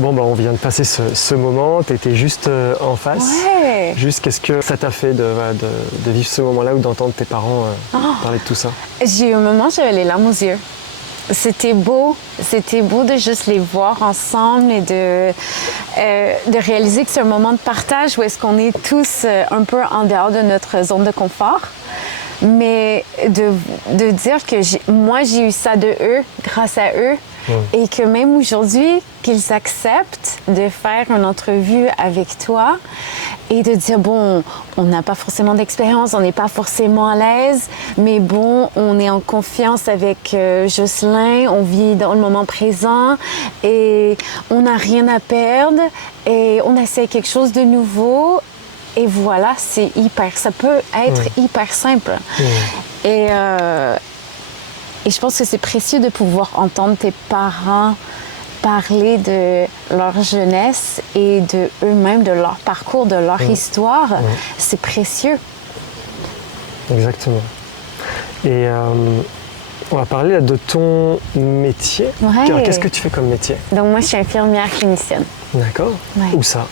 Bon, on vient de passer ce moment, tu étais juste en face. Ouais. Juste, qu'est-ce que ça t'a fait de vivre ce moment-là ou d'entendre tes parents parler de tout ça? J'ai eu un moment, j'avais les larmes aux yeux. C'était beau de juste les voir ensemble et de réaliser que c'est un moment de partage où est-ce qu'on est tous un peu en dehors de notre zone de confort. Mais de dire que moi, j'ai eu ça de eux, grâce à eux, et que même aujourd'hui, qu'ils acceptent de faire une entrevue avec toi et de dire, bon, on n'a pas forcément d'expérience, on n'est pas forcément à l'aise, mais bon, on est en confiance avec Jocelyn, on vit dans le moment présent et on n'a rien à perdre et on essaie quelque chose de nouveau. Et voilà, ça peut être hyper simple. Et je pense que c'est précieux de pouvoir entendre tes parents parler de leur jeunesse et de eux-mêmes, de leur parcours, de leur histoire. C'est précieux. Exactement. Et on va parler là, de ton métier. Ouais. Alors, qu'est-ce que tu fais comme métier? Donc moi, je suis infirmière clinicienne. D'accord. Ouais. Où ça?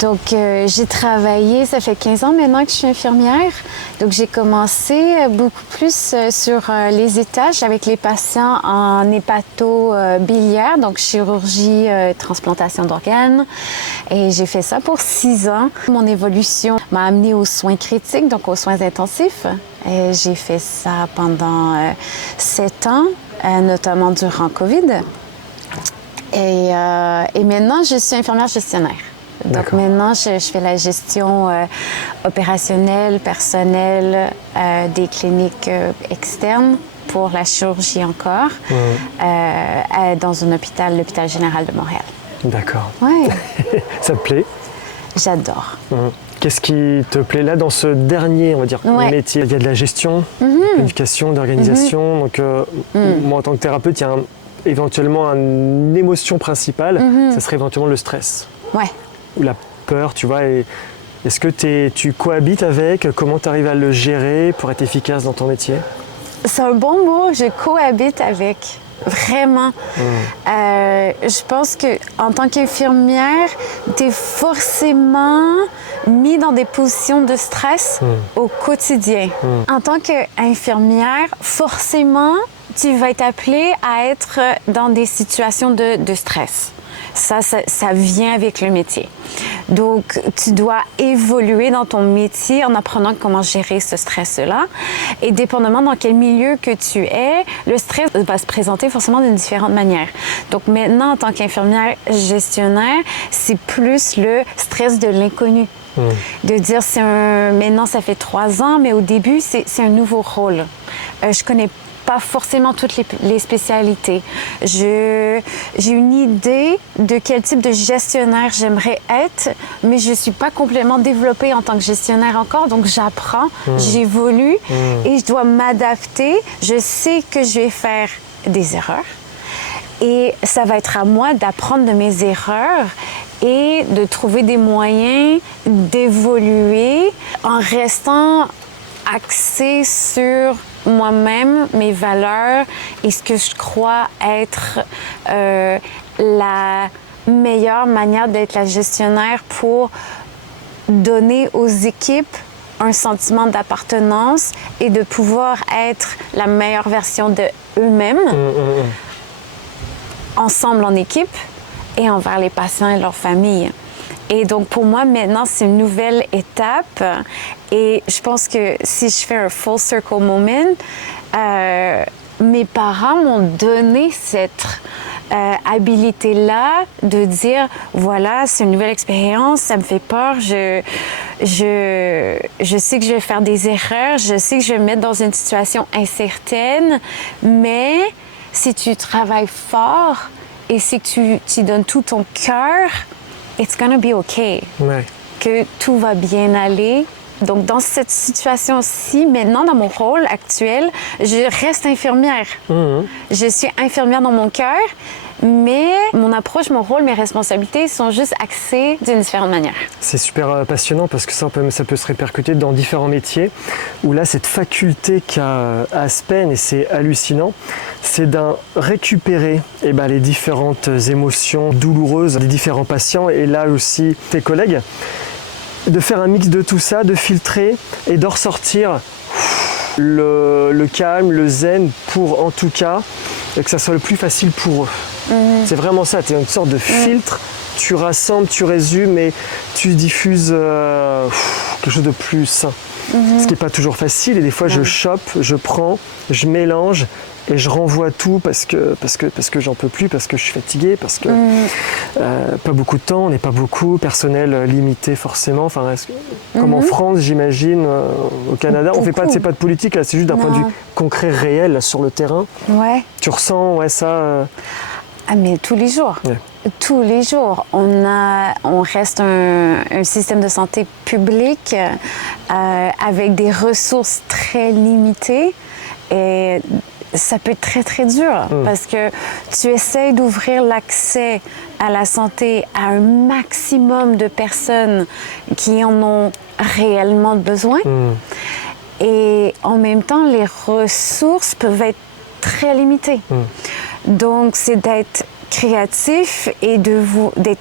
Donc, j'ai travaillé, ça fait 15 ans maintenant que je suis infirmière. Donc, j'ai commencé beaucoup plus sur les étages avec les patients en hépato-biliaire, donc chirurgie, transplantation d'organes. Et j'ai fait ça pour 6 ans. Mon évolution m'a amenée aux soins critiques, donc aux soins intensifs. Et j'ai fait ça pendant 7 ans, notamment durant COVID. Et maintenant, je suis infirmière gestionnaire. Donc maintenant, je fais la gestion opérationnelle, personnelle des cliniques externes pour la chirurgie encore, dans un hôpital, l'hôpital général de Montréal. D'accord. Ouais. Ça te plaît? J'adore. Qu'est-ce qui te plaît là dans ce dernier, on va dire, métier? Il y a de la gestion, d'éducation, d'organisation. Donc moi, en tant que thérapeute, il y a éventuellement une émotion principale, ça serait éventuellement le stress. Ouais. Ou la peur, tu vois. Est-ce que tu cohabites avec? Comment tu arrives à le gérer pour être efficace dans ton métier? C'est un bon mot, je cohabite avec. Vraiment. Je pense qu'en tant qu'infirmière, tu es forcément mis dans des positions de stress au quotidien. En tant qu'infirmière, forcément, tu vas être appelée à être dans des situations de stress. Ça vient avec le métier. Donc, tu dois évoluer dans ton métier en apprenant comment gérer ce stress-là. Et dépendamment dans quel milieu que tu es, le stress va se présenter forcément d'une différente manière. Donc maintenant, en tant qu'infirmière gestionnaire, c'est plus le stress de l'inconnu. De dire, maintenant ça fait 3 ans, mais au début, c'est un nouveau rôle. Je connais pas forcément toutes les spécialités. J'ai une idée de quel type de gestionnaire j'aimerais être, mais je suis pas complètement développée en tant que gestionnaire encore, donc j'apprends, j'évolue et je dois m'adapter. Je sais que je vais faire des erreurs et ça va être à moi d'apprendre de mes erreurs et de trouver des moyens d'évoluer en restant axée sur moi-même, mes valeurs et ce que je crois être la meilleure manière d'être la gestionnaire pour donner aux équipes un sentiment d'appartenance et de pouvoir être la meilleure version de eux-mêmes ensemble en équipe et envers les patients et leurs familles. Et donc, pour moi, maintenant, c'est une nouvelle étape. Et je pense que si je fais un full circle moment, mes parents m'ont donné cette habilité-là de dire, voilà, c'est une nouvelle expérience, ça me fait peur, je sais que je vais faire des erreurs, je sais que je vais me mettre dans une situation incertaine, mais si tu travailles fort et si tu donnes tout ton cœur, it's gonna be okay. Ouais. Que tout va bien aller. Donc, dans cette situation-ci, maintenant, dans mon rôle actuel, je reste infirmière. Je suis infirmière dans mon cœur, Mais mon approche, mon rôle, mes responsabilités sont juste axées d'une différente manière. C'est super passionnant parce que ça peut se répercuter dans différents métiers où là, cette faculté qu'a Aspen, et c'est hallucinant, c'est d'en récupérer les différentes émotions douloureuses des différents patients et là aussi tes collègues, de faire un mix de tout ça, de filtrer et d'en ressortir le calme, le zen pour en tout cas que ça soit le plus facile pour eux. C'est vraiment ça, tu es une sorte de filtre, tu rassembles, tu résumes et tu diffuses quelque chose de plus sain. Ce qui n'est pas toujours facile et des fois je chope, je prends, je mélange et je renvoie tout parce que j'en peux plus, parce que je suis fatigué, parce que pas beaucoup de temps, on n'est pas beaucoup, personnel limité forcément. Enfin, comme en France, j'imagine, au Canada, on fait pas, c'est pas de politique là, c'est juste d'un point de vue concret, réel là, sur le terrain. Ouais. Tu ressens ça Ah mais tous les jours. Ouais. Tous les jours. On reste un système de santé public avec des ressources très limitées et ça peut être très, très dur parce que tu essaies d'ouvrir l'accès à la santé à un maximum de personnes qui en ont réellement besoin. Et en même temps, les ressources peuvent être très limitées. Donc, c'est d'être créatif et d'être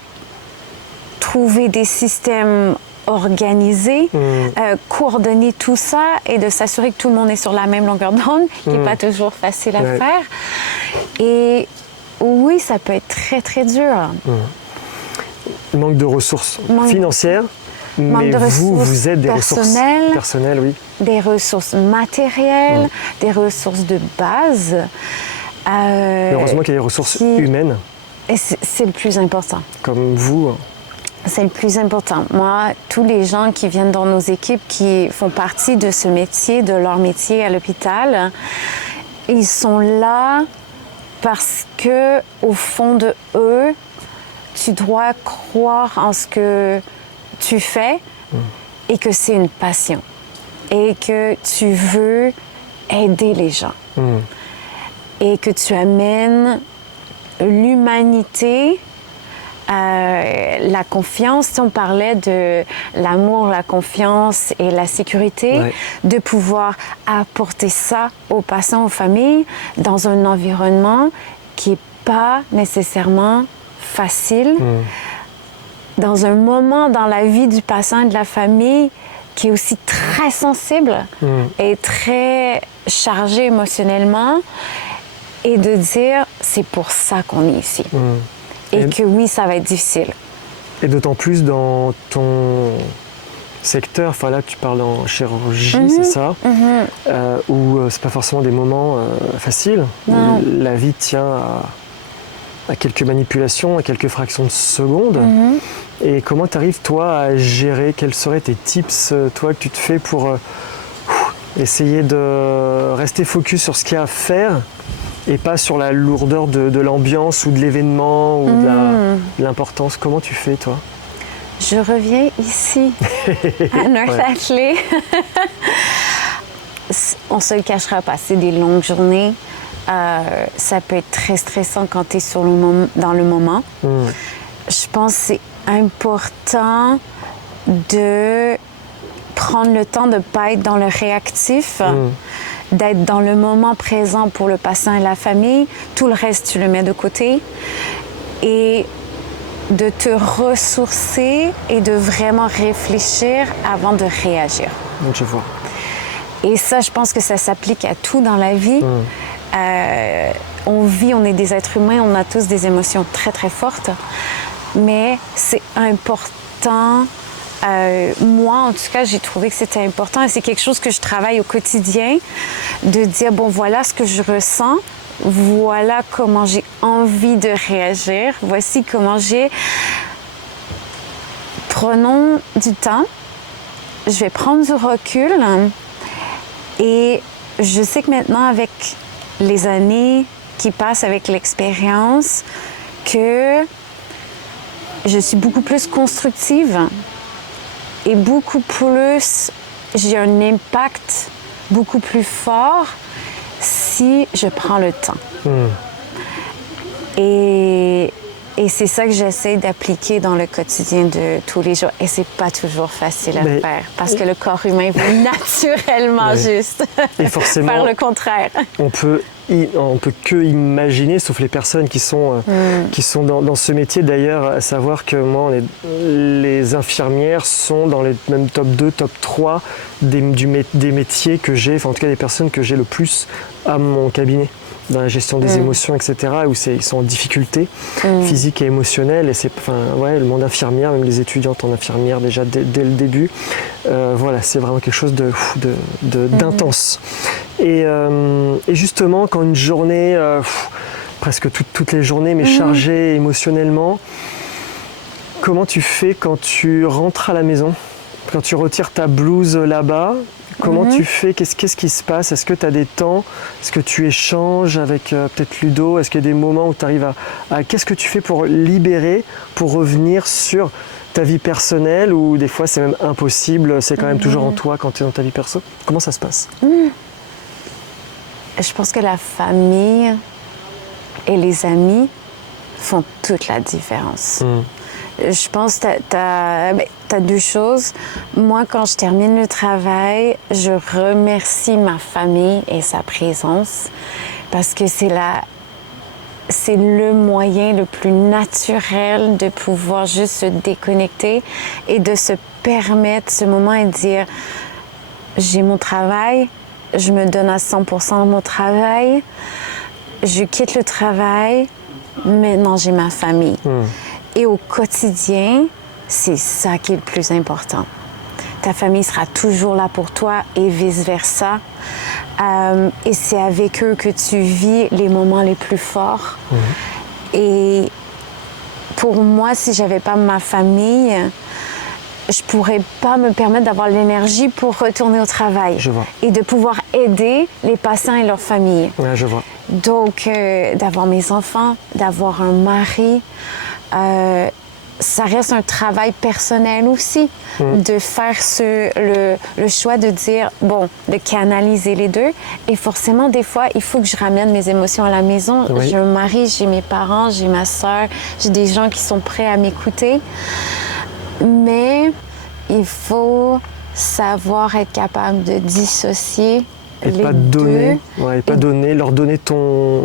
trouver des systèmes organisés, coordonner tout ça et de s'assurer que tout le monde est sur la même longueur d'onde, qui n'est pas toujours facile à faire. Et oui, ça peut être très, très dur. Manque de ressources financières, mais vous êtes des ressources personnelles, oui. Des ressources matérielles, des ressources de base. Heureusement qu'il y a des ressources humaines. Et c'est le plus important. Comme vous. C'est le plus important. Moi, tous les gens qui viennent dans nos équipes, qui font partie de ce métier, de leur métier à l'hôpital, ils sont là parce que, au fond de eux, tu dois croire en ce que tu fais et que c'est une passion et que tu veux aider les gens et que tu amènes l'humanité, la confiance. Si on parlait de l'amour, la confiance et la sécurité, de pouvoir apporter ça aux patients, aux familles, dans un environnement qui n'est pas nécessairement facile, dans un moment dans la vie du patient et de la famille qui est aussi très sensible et très chargé émotionnellement, et de dire c'est pour ça qu'on est ici. Et que oui, ça va être difficile. Et d'autant plus dans ton secteur, enfin là tu parles en chirurgie, c'est ça, où c'est pas forcément des moments faciles, où la vie tient à quelques manipulations, à quelques fractions de secondes. Et comment tu arrives toi à gérer, quels seraient tes tips toi que tu te fais pour essayer de rester focus sur ce qu'il y a à faire et pas sur la lourdeur de l'ambiance ou de l'événement ou de l'importance. Comment tu fais, toi? Je reviens ici, à North Atlee. On ne se le cachera pas, c'est des longues journées. Ça peut être très stressant quand tu es dans le moment. Je pense que c'est important de prendre le temps de ne pas être dans le réactif, d'être dans le moment présent pour le patient et la famille. Tout le reste, tu le mets de côté. Et de te ressourcer et de vraiment réfléchir avant de réagir. Donc, je vois. Et ça, je pense que ça s'applique à tout dans la vie. On vit, on est des êtres humains, on a tous des émotions très, très fortes. Mais c'est important. Moi, en tout cas, j'ai trouvé que c'était important et c'est quelque chose que je travaille au quotidien, de dire, bon, voilà ce que je ressens, voilà comment j'ai envie de réagir, voici comment j'ai... Prenons du temps, je vais prendre du recul et je sais que maintenant, avec les années qui passent, avec l'expérience, que je suis beaucoup plus constructive et beaucoup plus, j'ai un impact beaucoup plus fort si je prends le temps. Et c'est ça que j'essaie d'appliquer dans le quotidien de tous les jours. Et c'est pas toujours facile à faire parce que le corps humain veut naturellement juste faire le contraire. On peut que imaginer, sauf les personnes qui sont dans ce métier. D'ailleurs, à savoir que moi, les infirmières sont dans les mêmes top 2, top 3 des métiers que j'ai, enfin en tout cas des personnes que j'ai le plus à mon cabinet, dans la gestion des émotions, etc., où ils sont en difficulté physique et émotionnelle. Et c'est, le monde infirmière, même les étudiantes en infirmière déjà dès le début, c'est vraiment quelque chose d'intense. Et justement, quand une journée, presque toutes les journées, mais chargée émotionnellement, comment tu fais quand tu rentres à la maison, quand tu retires ta blouse là-bas? Comment tu fais? Qu'est-ce qui se passe? Est-ce que tu as des temps? Est-ce que tu échanges avec peut-être Ludo? Est-ce qu'il y a des moments où tu arrives à... Qu'est-ce que tu fais pour libérer, pour revenir sur ta vie personnelle, ou des fois c'est même impossible, c'est quand même toujours en toi quand tu es dans ta vie perso? Comment ça se passe? Je pense que la famille et les amis font toute la différence. Je pense que t'as deux choses. Moi, quand je termine le travail, je remercie ma famille et sa présence parce que c'est le moyen le plus naturel de pouvoir juste se déconnecter et de se permettre ce moment et de dire j'ai mon travail, je me donne à 100% à mon travail, je quitte le travail, maintenant j'ai ma famille. Et au quotidien, c'est ça qui est le plus important. Ta famille sera toujours là pour toi et vice-versa. Et c'est avec eux que tu vis les moments les plus forts. Et pour moi, si je n'avais pas ma famille, je ne pourrais pas me permettre d'avoir l'énergie pour retourner au travail. Je vois. Et de pouvoir aider les patients et leurs familles. Ouais, je vois. Donc, d'avoir mes enfants, d'avoir un mari, ça reste un travail personnel aussi, de faire le choix de dire, de canaliser les deux. Et forcément, des fois, il faut que je ramène mes émotions à la maison. Oui. J'ai un mari, j'ai mes parents, j'ai ma sœur, j'ai des gens qui sont prêts à m'écouter. Mais il faut savoir être capable de dissocier et les pas deux. Et pas leur donner ton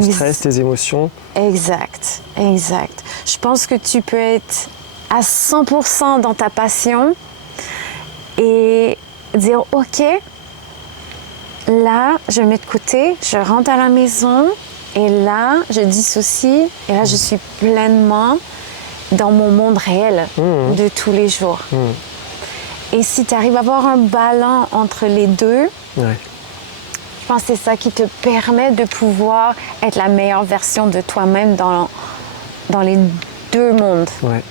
stress, tes émotions. Exact. Je pense que tu peux être à 100% dans ta passion et dire OK, là, je mets de côté, je rentre à la maison et là, je dissocie et là, je suis pleinement dans mon monde réel de tous les jours. Et si tu arrives à avoir un ballon entre les deux, je pense que c'est ça qui te permet de pouvoir être la meilleure version de toi-même dans les deux mondes. Ouais.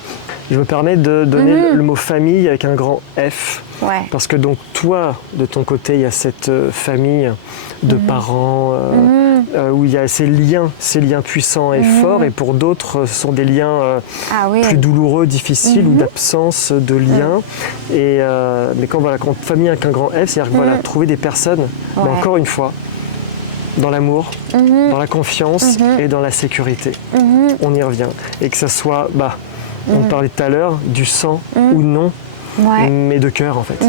Je me permets de donner le mot famille avec un grand F. Ouais. Parce que donc toi, de ton côté, il y a cette famille de parents où il y a ces liens puissants et forts. Et pour d'autres, ce sont des liens plus douloureux, difficiles ou d'absence de liens. Mais quand famille avec un grand F, c'est-à-dire trouver des personnes, mais encore une fois, dans l'amour, dans la confiance et dans la sécurité. On y revient. Et que ça soit, on parlait tout à l'heure, du sang ou non, mais de cœur en fait.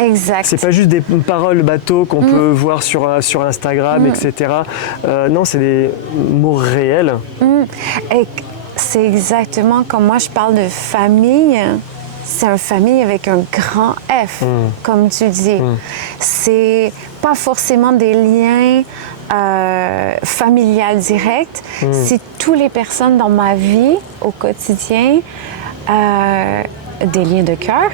Exact. C'est pas juste des paroles bateaux qu'on peut voir sur Instagram, etc. Non, c'est des mots réels. Et c'est exactement comme moi je parle de famille. C'est une famille avec un grand F, comme tu dis. C'est pas forcément des liens familial direct, c'est toutes les personnes dans ma vie au quotidien, des liens de cœur.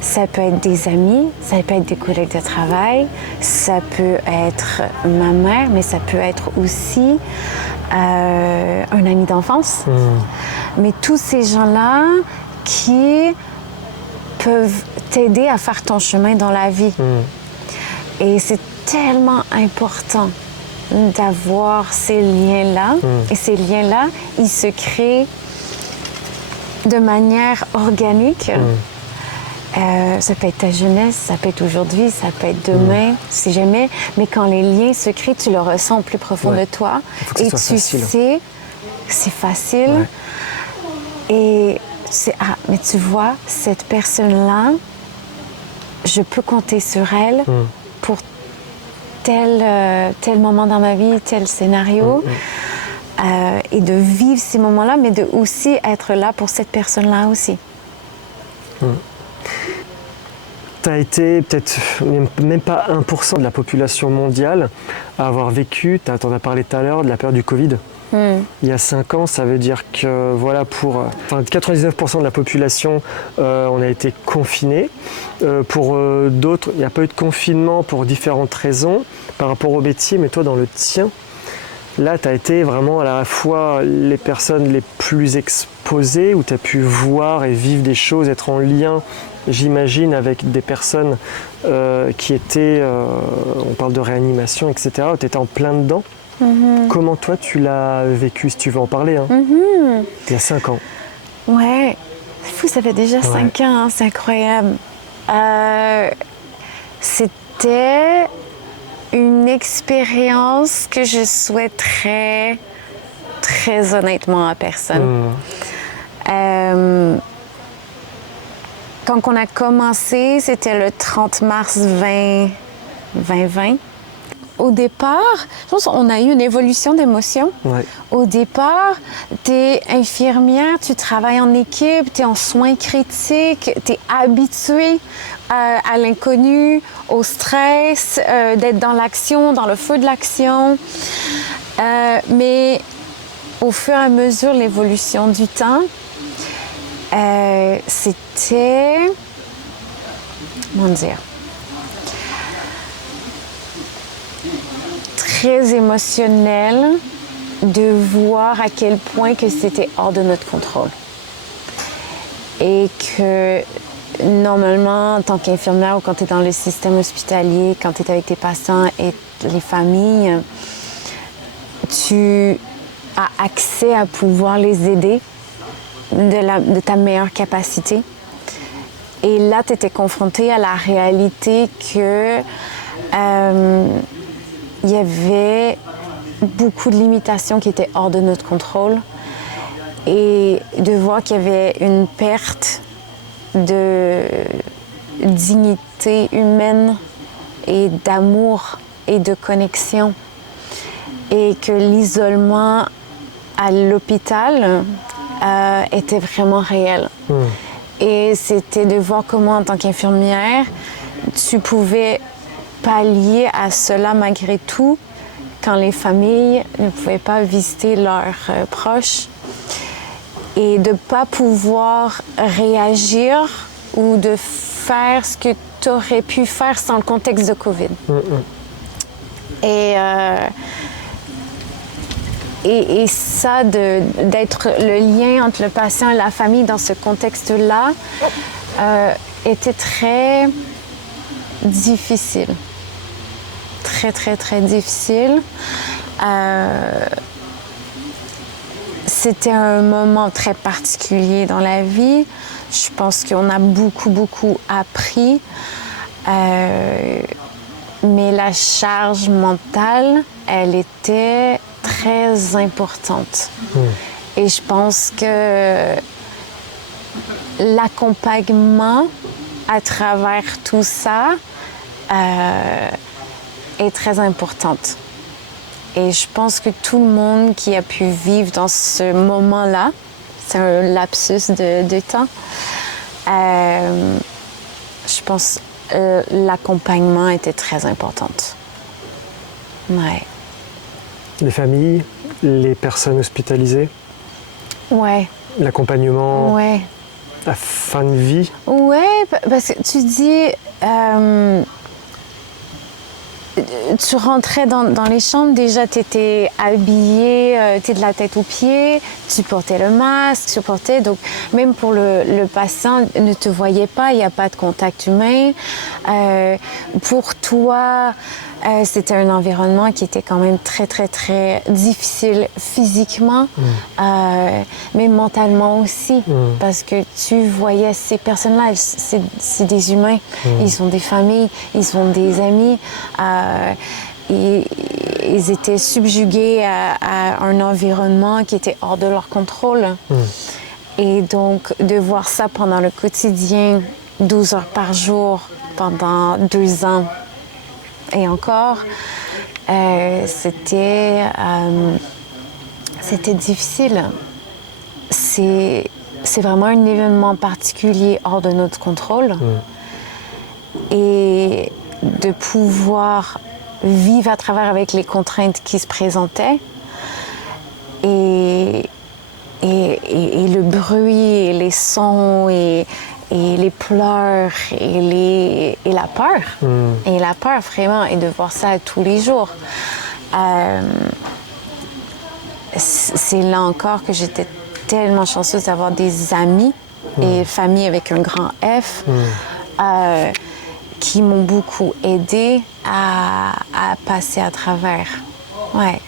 Ça peut être des amis, ça peut être des collègues de travail, ça peut être ma mère, mais ça peut être aussi un ami d'enfance. Mais tous ces gens-là qui peuvent t'aider à faire ton chemin dans la vie. Et c'est tellement important d'avoir ces liens-là. Et ces liens-là, ils se créent de manière organique. Ça peut être ta jeunesse, ça peut être aujourd'hui, ça peut être demain, si jamais. Mais quand les liens se créent, tu le ressens au plus profond de toi. Et tu facile. sais que c'est facile. Et c'est mais tu vois, cette personne-là, je peux compter sur elle pour tel moment dans ma vie, tel scénario. Et de vivre ces moments-là, mais de aussi être là pour cette personne-là aussi. Tu as été peut-être même pas 1% de la population mondiale à avoir vécu, tu en as parlé tout à l'heure, de la période du Covid. Il y a 5 ans, ça veut dire que voilà, pour 99% de la population, on a été confinés. Pour d'autres, il n'y a pas eu de confinement pour différentes raisons par rapport au métier, mais toi, dans le tien, là, tu as été vraiment à la fois les personnes les plus exposées, où tu as pu voir et vivre des choses, être en lien, j'imagine, avec des personnes qui étaient, on parle de réanimation, etc., où tu étais en plein dedans. Comment toi tu l'as vécu, si tu veux en parler, hein. Il y a 5 ans. Ouais, c'est fou, ça fait déjà 5 ans, hein, c'est incroyable. C'était une expérience que je souhaiterais très honnêtement à personne. Quand on a commencé, c'était le 30 mars 2020. Au départ, je pense qu'on a eu une évolution d'émotions. Au départ, tu es infirmière, tu travailles en équipe, tu es en soins critiques, tu es habituée à l'inconnu, au stress, d'être dans l'action, dans le feu de l'action. Mais au fur et à mesure, l'évolution du temps, c'était... Comment dire? Très émotionnel de voir à quel point que c'était hors de notre contrôle. Et que normalement, en tant qu'infirmière ou quand tu es dans le système hospitalier, quand tu es avec tes patients et les familles, tu as accès à pouvoir les aider de ta meilleure capacité. Et là, tu étais confrontée à la réalité que il y avait beaucoup de limitations qui étaient hors de notre contrôle et de voir qu'il y avait une perte de dignité humaine et d'amour et de connexion et que l'isolement à l'hôpital était vraiment réel. Et c'était de voir comment, en tant qu'infirmière, tu pouvais pallier à cela malgré tout quand les familles ne pouvaient pas visiter leurs proches et de ne pas pouvoir réagir ou de faire ce que tu aurais pu faire sans le contexte de COVID. Et ça, d'être le lien entre le patient et la famille dans ce contexte-là était très difficile. Très, très, très difficile. C'était un moment très particulier dans la vie. Je pense qu'on a beaucoup, beaucoup appris. Mais la charge mentale, elle était très importante. Et je pense que l'accompagnement à travers tout ça est très importante. Et je pense que tout le monde qui a pu vivre dans ce moment-là, c'est un lapsus de temps, je pense l'accompagnement était très important. Ouais. Les familles, les personnes hospitalisées. Ouais. L'accompagnement. Ouais. La fin de vie. Ouais, parce que tu dis, tu rentrais dans les chambres, déjà tu étais habillée, tu es de la tête aux pieds, tu portais le masque, tu portais, donc même pour le patient ne te voyait pas, il n'y a pas de contact humain. Pour toi, C'était un environnement qui était quand même très, très, très difficile physiquement, mais mentalement aussi. Parce que tu voyais ces personnes-là, c'est des humains. Ils ont des familles, ils ont des amis. Ils étaient subjugués à un environnement qui était hors de leur contrôle. Et donc, de voir ça pendant le quotidien, 12 heures par jour, pendant 2 ans et encore, c'était difficile. C'est vraiment un événement particulier hors de notre contrôle. Et de pouvoir vivre à travers avec les contraintes qui se présentaient et le bruit et les sons et les pleurs et la peur. Et la peur vraiment, et de voir ça tous les jours. C'est là encore que j'étais tellement chanceuse d'avoir des amis et famille avec un grand F qui m'ont beaucoup aidée à passer à travers. Ouais.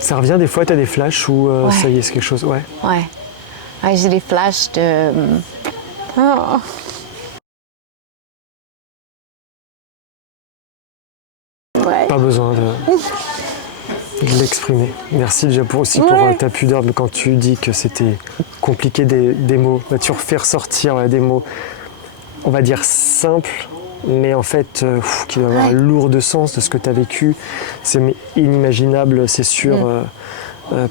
Ça revient des fois, tu as des flashs où ça y est, c'est quelque chose. Ouais, j'ai des flashs de... Oh. Pas besoin de l'exprimer. Merci déjà pour ta pudeur quand tu dis que c'était compliqué des mots. Bah, tu refais ressortir des mots, on va dire simples, mais en fait qui doivent avoir lourd de sens de ce que tu as vécu. C'est inimaginable, c'est sûr,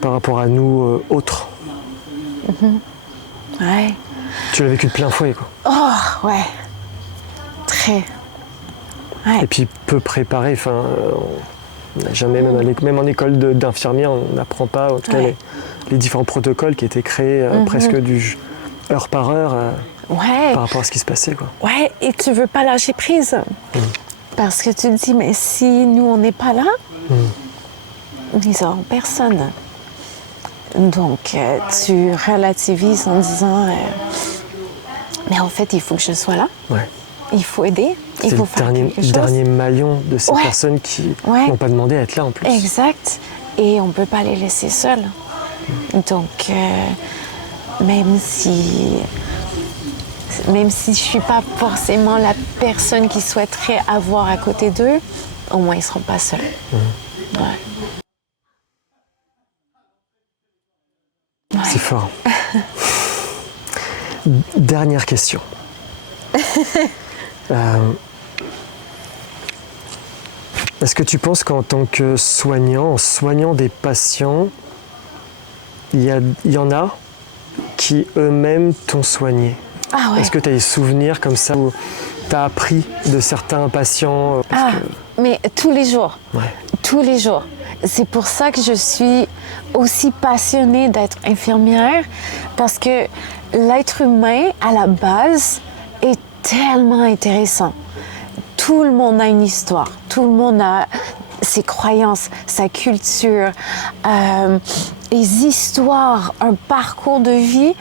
par rapport à nous autres. Ouais. Tu l'as vécu de plein fouet, quoi. Oh, ouais. Très. Ouais. Et puis peu préparé, enfin, on n'a jamais, même en école d'infirmière, on n'apprend pas, en tout cas, les différents protocoles qui étaient créés presque heure par heure par rapport à ce qui se passait, quoi. Ouais, et tu veux pas lâcher prise. Parce que tu te dis, mais si nous, on n'est pas là, ils n'auront personne. Donc, tu relativises en disant, mais en fait, il faut que je sois là. Ouais. Il faut aider. Il faut faire quelque chose. C'est le dernier maillon de ces personnes qui n'ont pas demandé à être là en plus. Exact. Et on ne peut pas les laisser seuls. Donc, même si je ne suis pas forcément la personne qui souhaiterait avoir à côté d'eux, au moins ils ne seront pas seuls. Ouais. C'est fort. Dernière question. Est-ce que tu penses qu'en tant que soignant, en soignant des patients, il y en a qui eux-mêmes t'ont soigné? Ah ouais. Est-ce que tu as des souvenirs comme ça où tu as appris de certains patients mais tous les jours. Ouais. Tous les jours. C'est pour ça que je suis aussi passionnée d'être infirmière, parce que l'être humain, à la base, est tellement intéressant. Tout le monde a une histoire, tout le monde a ses croyances, sa culture, les histoires, un parcours de vie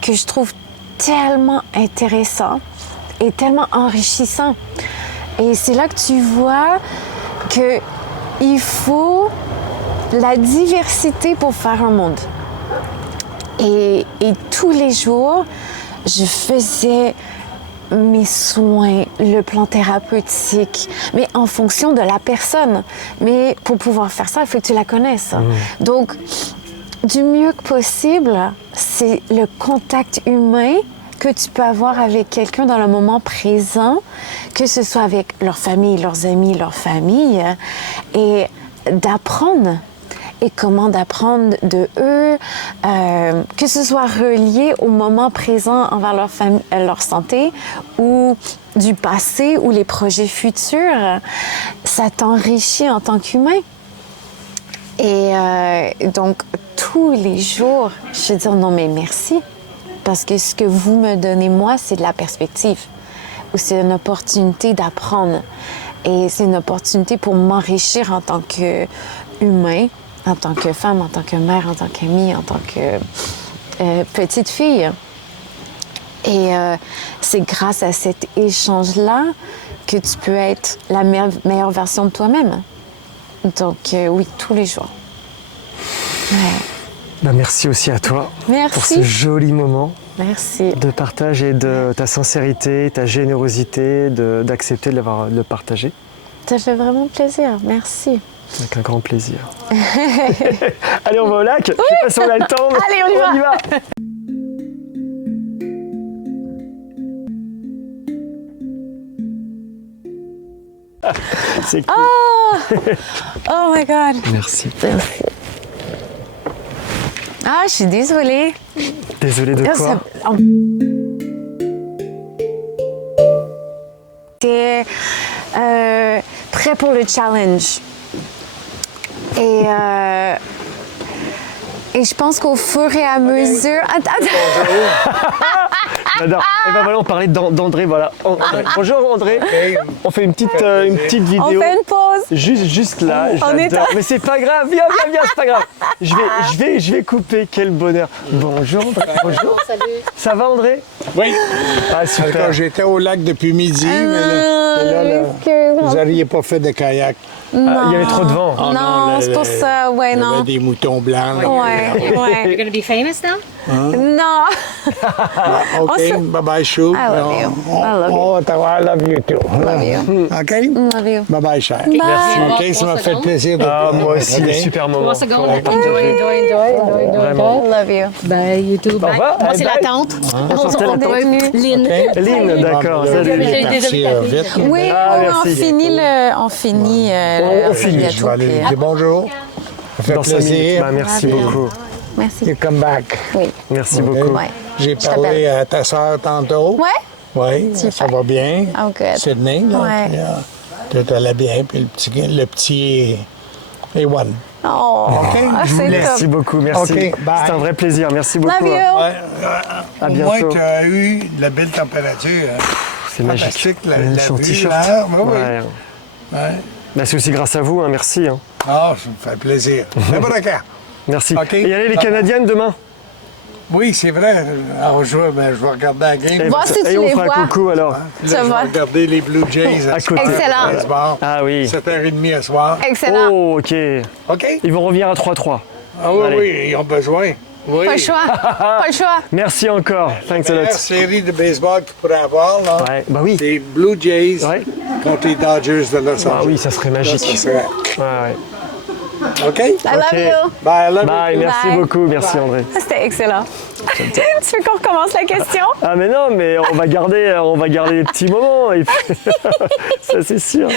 que je trouve tellement intéressant et tellement enrichissant. Et c'est là que tu vois qu'il faut la diversité pour faire un monde. Et tous les jours, je faisais mes soins, le plan thérapeutique, mais en fonction de la personne. Mais pour pouvoir faire ça, il faut que tu la connaisses. Donc, du mieux que possible, c'est le contact humain que tu peux avoir avec quelqu'un dans le moment présent, que ce soit avec leur famille, leurs amis, leur famille, et d'apprendre. Et comment d'apprendre de eux, que ce soit relié au moment présent envers leur santé ou du passé ou les projets futurs, ça t'enrichit en tant qu'humain. Et donc, tous les jours, je dis non mais merci, parce que ce que vous me donnez, moi, c'est de la perspective, ou c'est une opportunité d'apprendre. Et c'est une opportunité pour m'enrichir en tant qu'humain, en tant que femme, en tant que mère, en tant qu'amie, en tant que petite fille. Et c'est grâce à cet échange-là que tu peux être la meilleure version de toi-même. Donc, oui, tous les jours. Ouais. Bah, merci aussi à toi Merci. pour ce joli moment Merci. de partage et de ta sincérité, ta générosité, d'accepter de le partager. Ça fait vraiment plaisir. Merci. Avec un grand plaisir. Allez, on va au lac. Je sais pas si on a le temps. Mais Allez, on y va. C'est cool. Oh my God. Merci. Ah, je suis désolée. Désolé de quoi? T'es prêt pour le challenge. Et je pense qu'au fur et à mesure... J'adore. Et ben voilà, on parlait d'André, voilà. Bonjour André. On fait une petite vidéo. On fait une pause. Juste là, j'adore. Mais c'est pas grave, viens, c'est pas grave. Je vais couper, quel bonheur. Bonjour André. Bonjour. Salut. Ça va André? Oui. Ah super. Alors, j'étais au lac depuis midi, mais là, vous n'auriez pas fait de kayak. Ah, il y avait trop de vent. Oh non, c'est pour ça, ouais, Il y non. avait des moutons blancs. Ouais, ouais. You're going to be famous now? Non. OK, bye-bye, Chou. I love you. I love you. Oh, Ottawa, I love you too. Love you. OK? Love you. Bye-bye, cher. Merci. OK, ça m'a fait plaisir de Ah, te moi aussi, OK? des super moments. What's it going? Faut en partager. Enjoy. Vraiment. Love you. Bye, you too. Au revoir. Moi, c'est Bye. la tante. Enchanté, la tante. Lynn. OK? Lynn, d'accord. Bon, Salut. je vais partir vite. Oui, Ah, oui, merci. on finit On finit, le Je gâteau, vais aller puis- lui dire bonjour. Ça fait Dans 5 minutes. plaisir. Bah, merci Bravo. beaucoup. Merci. You come back. Oui. Merci OK? beaucoup. Ouais. J'ai Je parlé t'appelle. à ta sœur tantôt. Ouais? Oui, ça Super. va bien. Oh, good. Sydney, là. Ouais. Puis, tout allait bien. Puis le petit est one. Oh, je vous c'est laisse. Merci top. beaucoup, merci. OK, bye. C'était un vrai plaisir. Merci beaucoup. Love you. À Au bientôt. moins, tu as eu de la belle température. C'est magique. Fantastique, la Je suis en vue, t-shirt. là. Oui, oui. Ouais. Ouais. Bah, c'est aussi grâce à vous, hein. Merci. Hein. Ah, ça me fait plaisir. N'importe quand. Merci. OK. Et allez les Canadiennes demain. Oui, c'est vrai. Alors, je vais regarder la game. Voir si tu Et on les fera vois. un coucou alors. Là, Ça je vais va. regarder les Blue Jays À côté. Excellent. baseball. Ah oui. 7h30 ce soir. Excellent. Oh, ok. OK? Ils vont revenir à 3-3. Ah oui, Allez. oui, ils ont besoin. Oui. Pas le choix. Pas le choix. Merci encore. Thanks a La lot. meilleure série de baseball qu'il pourrait avoir, là, Ouais, bah oui. c'est Blue Jays Ouais. contre les Dodgers de Los Angeles. Ah oui, ça serait magique. Ça serait- Ouais, ouais. OK? I love Ok. you. Bye, I love you. Bye, merci Bye. beaucoup. Merci André. C'était excellent. Tu veux qu'on recommence la question? Ah mais non, mais on va garder les petits moments. Et puis... ça c'est sûr.